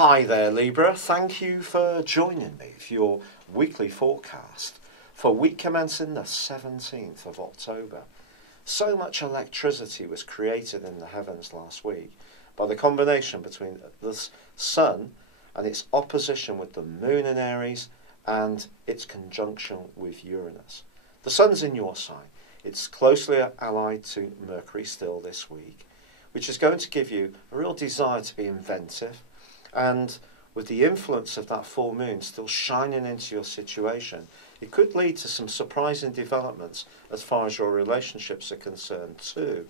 Hi there, Libra. Thank you for joining me for your weekly forecast for week commencing the 17th of October. So much electricity was created in the heavens last week by the combination between the Sun and its opposition with the Moon in Aries and its conjunction with Uranus. The Sun's in your sign. It's closely allied to Mercury still this week, which is going to give you a real desire to be inventive. And with the influence of that full moon still shining into your situation, it could lead to some surprising developments as far as your relationships are concerned too.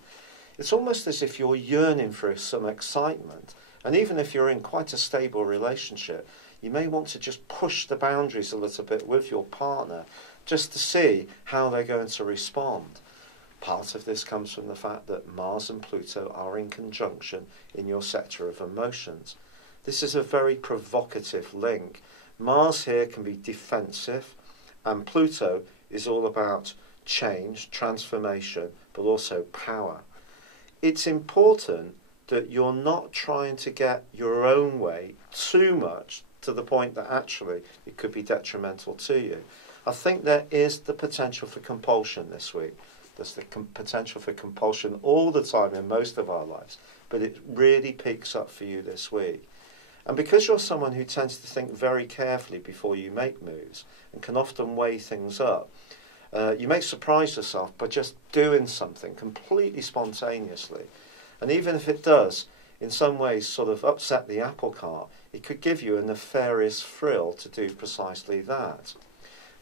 It's almost as if you're yearning for some excitement, and even if you're in quite a stable relationship, you may want to just push the boundaries a little bit with your partner just to see how they're going to respond. Part of this comes from the fact that Mars and Pluto are in conjunction in your sector of emotions. This is a very provocative link. Mars here can be defensive, and Pluto is all about change, transformation, but also power. It's important that you're not trying to get your own way too much to the point that actually it could be detrimental to you. I think there is the potential for compulsion this week. There's the potential for compulsion all the time in most of our lives, but it really peaks up for you this week. And because you're someone who tends to think very carefully before you make moves and can often weigh things up, you may surprise yourself by just doing something completely spontaneously. And even if it does, in some ways, sort of upset the apple cart, it could give you a nefarious thrill to do precisely that.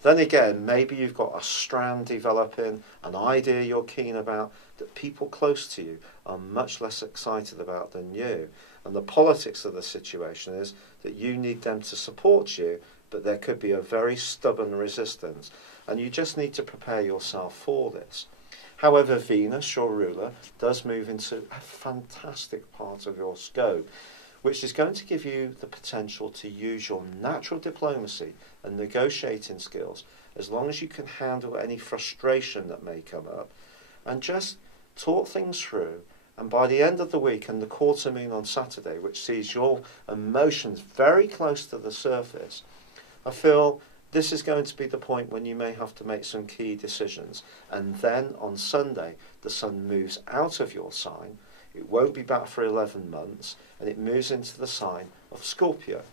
Then again, maybe you've got a strand developing, an idea you're keen about, that people close to you are much less excited about than you. And the politics of the situation is that you need them to support you, but there could be a very stubborn resistance. And you just need to prepare yourself for this. However, Venus, your ruler, does move into a fantastic part of your scope, which is going to give you the potential to use your natural diplomacy and negotiating skills, as long as you can handle any frustration that may come up, and just talk things through. And by the end of the week and the quarter moon on Saturday, which sees your emotions very close to the surface, I feel this is going to be the point when you may have to make some key decisions. And then on Sunday, the Sun moves out of your sign. It won't be back for 11 months, and it moves into the sign of Scorpio,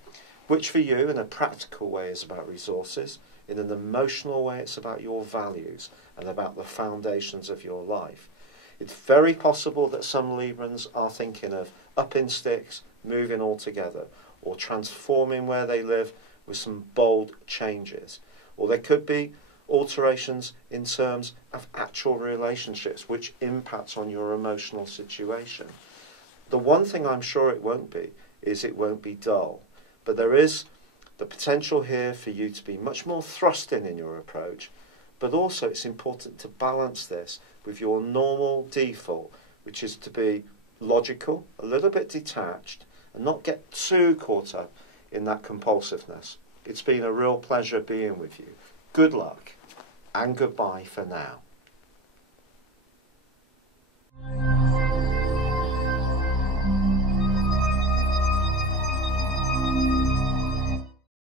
which for you in a practical way is about resources. In an emotional way, it's about your values and about the foundations of your life. It's very possible that some Librans are thinking of upping sticks, moving altogether, or transforming where they live with some bold changes. Or there could be alterations in terms of actual relationships which impacts on your emotional situation. The one thing I'm sure it won't be is it won't be dull. But there is the potential here for you to be much more thrusting in your approach, but also it's important to balance this with your normal default, which is to be logical, a little bit detached, and not get too caught up in that compulsiveness. It's been a real pleasure being with you. Good luck, and goodbye for now.